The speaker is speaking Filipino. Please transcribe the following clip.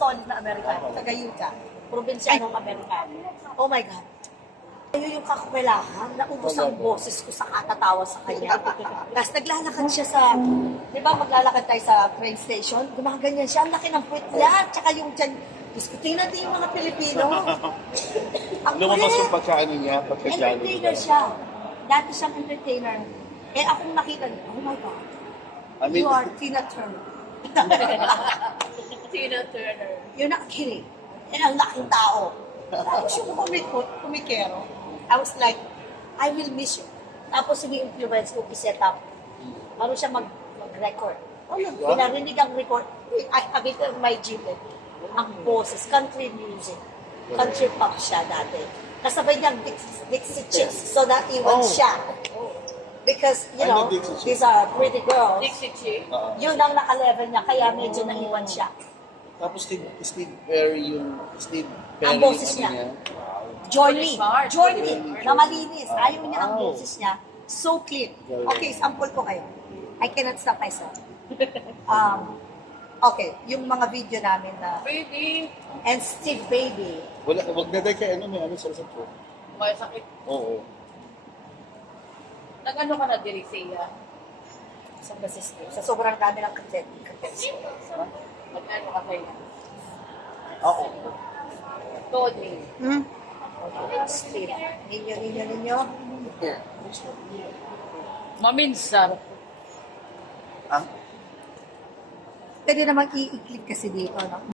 solid na Amerikano, taga Utah, probinsyanong Amerikano. Oh my God. Ayun yung kakapelahan, naubos ang boses ko sa katatawa sa kanya. Tapos naglalakad siya sa, di ba maglalakad tayo sa train station, gumaganyan siya, ang laki ng puwet niya, tsaka yung dyan, tingnan din yung mga Pilipino. Ang Lumabas kulit. yung pagkaano niya, pagkadyano Entertainer siya. Dati siyang entertainer. Eh akong nakita, oh my God, I mean, you are Tina Turner. Tina Turner. You're not kidding. And ang laking tao. Tapos yung kumikero, I was like, I will miss you. Tapos ini-influence ko, i-set up. Marunong siya mag-record. Pinarinig ang record. I have it in my jeepet. Ang boses, country music. Country pop siya dati. Kasabay niyang Dixie Chicks. So naiwan siya. Because, you I know, know Dixie Chicks. these are pretty girls. Dixie Chick. Yun ang naka-level niya, kaya medyo naiwan siya. tapos Steve Perry yung Steve Perry. Ang boses ano niya. Join me. Smart. Join me. Na malinis. Ayaw niya ang boses niya. So clean. Okay, sample ko kayo. I cannot stop myself. Okay, yung mga video namin na Baby. and Steve Baby. Wag na dahil kay ano, may ano sa po. May sakit. Oo. Nag-ano ka na, Diricea? Sa Steve. Sa sobrang dami ng content. Nag-ano ka kaya? Oo. Tony. Okay, Steve. Ninyo. Maminsar. Ah? Pwede naman i-click kasi dito, no?